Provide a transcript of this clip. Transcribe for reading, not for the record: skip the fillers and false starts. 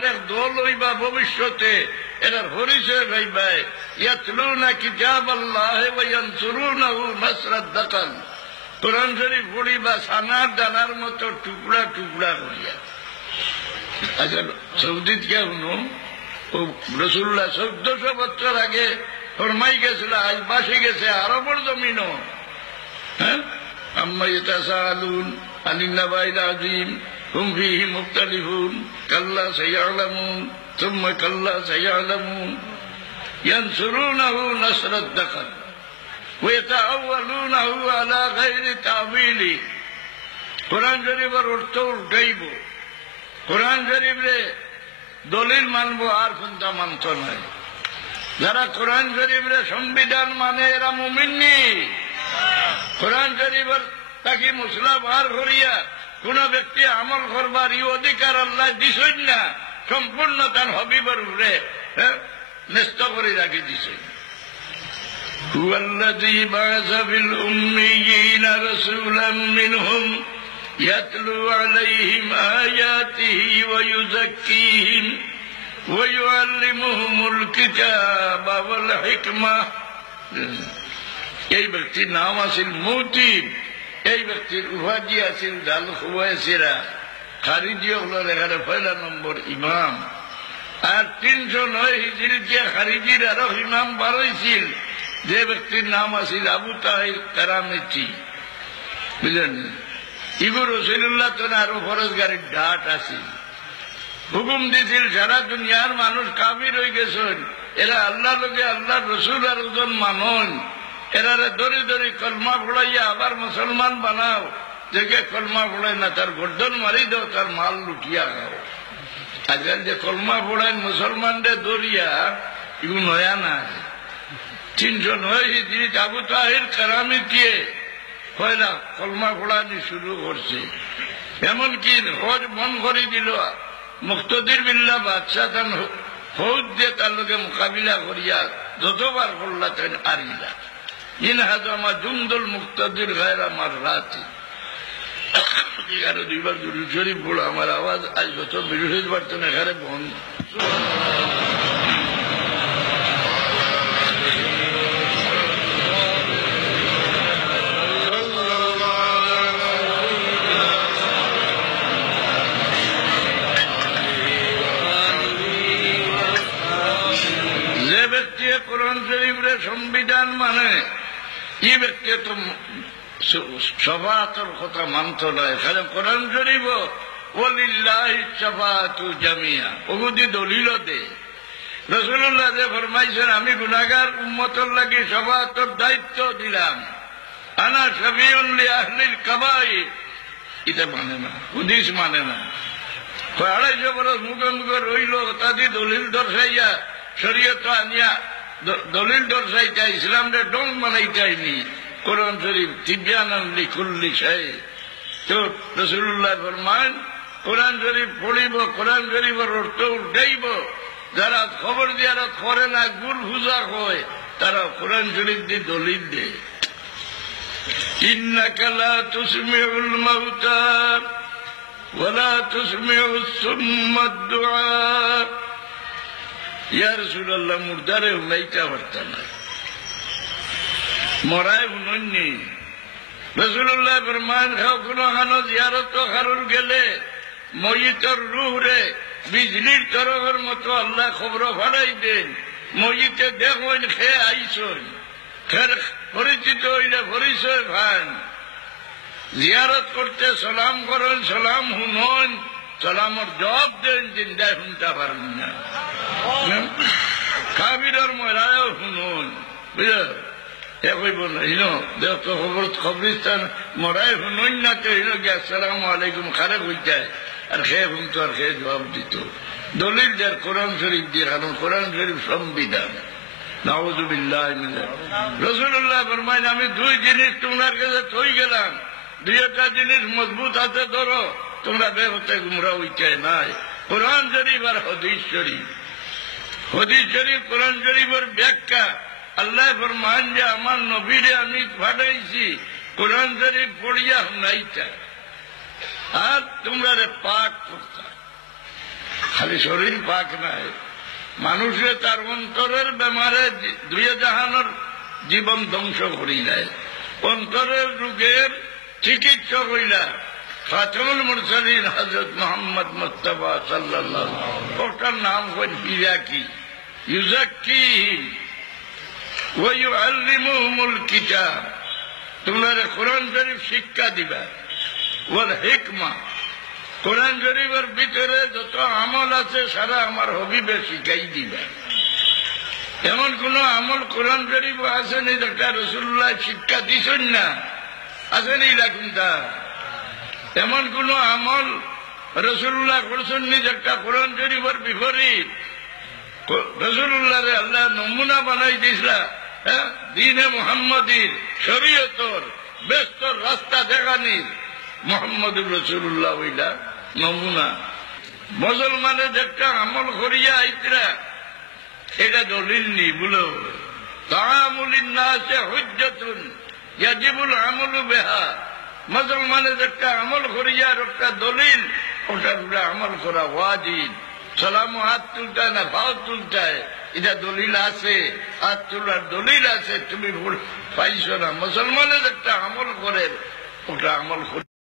আরেক দল হইবা ভবিষ্যতে এটার পরিচয় হইবাই ইয়াতলুনা কিতাবাল্লাহি ওয়া ইয়ানসুরুনাহু নাসরাদ্দাকান। কোরআন শরীফ পড়িবা সানার দানার মতো টুকরা টুকরা করিয়া। আচ্ছা সৌদিত কে শুনো রসুল্লাহ 1400 বছর আগে ফরমাই গেছিল, আজ বাসে গেছে আরবের জমিনও। হ্যাঁ, আম্মা ইয়াতাসাআলুন আনিন নাবাইল আযীম হুম ফীহি মুখতালিফুন কাল্লা সায়ালামুন সুম্মা কাল্লা সায়ালামুন ইয়ানসুরুনাহু নাসরাদ্দাকান ওয়া ইয়াতাআওয়ালুনাহু আলা গায়রি তা'ওয়িলি। কোরআন শরীফের অর্থ উল্টাইব, কোরআন শরীফে দলিল মানবো আর কোনটা মানত নাই। যারা কোরআন শরীফের সংবিধান মানে এরা মুমিন নি। কোরআন শরীফের তাকে মশলা বার করিয়া কোন ব্যক্তি আমল করবার ই অধিকার আল্লাহ দিছেন না, সম্পূর্ণ তার হবিবের উপরে ন্যস্ত করে রাখি দিছেন। হুয়াল্লাযী বা'আসা ফিল উম্মিয়্যিনা রাসূলাম মিনহুম ইয়াতলু আলাইহিম আয়াতিহি ওয়া ইউযাক্কিহিম ওয়া ইউআল্লিমুহুমুল কিতাবা ওয়াল হিকমাহ। এই ব্যক্তির নাম আছিল মুতিব, এই ব্যক্তির উপাধি আছিল জাল খুয়াইছিরা। খারিজি হলেন এখানে পয়লা নম্বর ইমাম। আর 309 হিজরিতে খারিজির আরো ইমাম বাড়াইছিল, যে ব্যক্তির নাম আছিল আবু তাহির কারামিতি। বুঝলেন, ইগো রাসূলুল্লাহ তো আরো ফরজগারির ডাট আছিল। হুকুম দিছিল সারা দুনিয়ার মানুষ কাফির হয়ে গেছেন, এরা আল্লাহ লোকে আল্লাহ রসুল আর ওজন মানুন, এরারে দড়ি দড়ি কলমা পড়াইয়া আবার মুসলমান বানাও। যে কলমা পড়ায় না তার গর্দন মারি দাও, তার মাল লুটিয়া খাও। আজকাল যে কলমা পড়ায় মুসলমানদের দরিয়া এগুলো নয়া না। 309 হিজরিতে আবু তাহির কারামিতি পয়লা কলমা পড়ানি শুরু করছে। এমনকি হজ বন্ধ করে দিল। মুক্তদির বিল্লাহ বাদশাহ তার ফৌজ দিয়ে তার লোকে মোকাবিলা করিয়া যতবার করলা তেন আরিলা। ইন হাজামা জুন্দুল মুক্তদির গায়রা মাররাতি। 11-2 দুরূদ শরীফ পড়ো। আমার আওয়াজ আজ যত বিরোধী বার্তন এখানে বন্ধ। যে ব্যক্তি কোরআন শরীফের সংবিধান মানে এই ব্যক্তি তো শাফাআতের কথা মানত নয়। খালি কোরআন শরীফ ওয়ালিল্লাহি শাফাআতু জামিয়া ওগুদি দলিল দে। রাসূলুল্লাহ যে ফরমাইছেন আমি গুনাহগার উম্মতের লাগি শাফাআতের দায়িত্ব দিলাম, আনা শাফিউন লি আহলিল কাবাইর। এটা মানে না, হাদিস মানে না। 250 বছর মুখে মুখে রইল, তাদের দলিল দর্শাইয়া শরীয়ত আনিয়া দলিল দর্শাইতা ইসলামরে ডং বানাইতাইনি। কোরআন শরীফ তিবয়ানান লিকুল্লি শাই। তো রাসূলুল্লাহ ফরমান কোরআন শরীফ পড়িব, কোরআন শরীফের অর্থ উঠাইব। যারা খবর দিয়ারা করে না, গুল পূজা হয়, তারা কোরআন শরীফ দিয়ে দলিল দেয়। ইন্নাকা লা তুসমিউল মাউতা ওয়া লা তুসমিউস সুম্মাদ দুআ। ইয়া রাসূলুল্লাহ মুর্দারে উনাইতে পারতা না, মরায় শুননি। রাসূলুল্লাহ ফরমান কোনো খানো জিয়ারত কারোর গেলে মইয়িতর রূহ রে বিজলির তরফের মতো আল্লাহ খবর ফাড়াই দেন। মইয়িতে দেখুন খেয়ে আইসন, ফের পরিচিত হইলে পরিচয় ভান। জিয়ারত করতে সালাম করেন, সালাম শুনন, সালামর জবাব দেন, জিন্দায় শুনতে পারেন না। কাবিরের মরায়ও শুনুন, বুঝল এ কইব না ইনো দেখ তো খবরিস্তান মরাই শুনুন না তো ইনো গে আসসালামু আলাইকুম খারে কইতায় আর খেয়ে শুনতো আর খেয়ে জবাব দিত। দলিল দেয় কোরআন শরীফ দিয়ে, কারণ কোরআন শরীফ সংবিধান। নাউযুবিল্লাহি মিন যালিক। রাসূলুল্লাহ ফরমায় আমি 2 জিনিস তোমার কাছে থই গেলাম, 2টা জিনিস মজবুত হাতে ধরো, তোমরা বেহতে গুমরা হইতে নাই। কোরআন শরীফ আর হাদিস শরীফ। হাদিস শরীফ কোরআন শরীফের ব্যাখ্যা। আল্লাহ ফরমান যে আমার নবীরে আমি পাঠাইছি কোরআন শরীফ পড়িয়া শুনাইতা আর তোমরা পাঠ করতা। খালি শরীর পাক নাই, মানুষে তার অন্তরের বেমারে ধুয়ে জাহানোর জীবন ধ্বংস করি যায়। অন্তরের রোগের চিকিৎসা হইলা খাতামুল মুরসালিন হযরত মুহাম্মদ মুস্তাফা সাল্লাল্লাহু আলাইহি ওয়াসাল্লাম। ওটার নাম হল বিরাকি। ইউযাক্কিহিম ওয়া ইউআল্লিমুহুমুল কিতাব, তোমরা কোরআন শরীফ শিক্ষা দিবা, ওয়াল হিকমা, কোরআন শরীফের ভিতরে যত আমল আছে সারা আমার হবিবে শিখাই দিবা। এমন কোন আমল কোরআন শরীফ আসেনি যেটা রাসূলুল্লাহ শিক্ষা দিছেন না, আসেনি লাকুনটা। এমন কোন আমল রাসূলুল্লাহ করছেননি যেটা কোরআন শরীফের বিপরীত। রাসূলুল্লাহ আল্লাহ নমুনা বানাই দিয়েছিল, দ্বীনে মুহাম্মদীর শরীয়তর ব্যস্তর রাস্তা দেখানির মুহাম্মদুর রাসূলুল্লাহ ওইটা নমুনা। মুসলমানের একটা আমল করিয়া আইতরা এটা দলিল নি বলো। তাআমুলিন নাসে হুজ্জাতুন ইয়াজিবুল আমালু বিহা, মুসলমানের একটা আমল করিয়ার একটা দলিল, ওটার উপরে আমল করা ওয়াজিব। সালাম হাত তুলতায় না পাও তুলতায়, এটা দলিল আছে, হাত তোলার দলিল আছে, তুমি পাইছো না। মুসলমানের একটা আমল করে ওটা আমল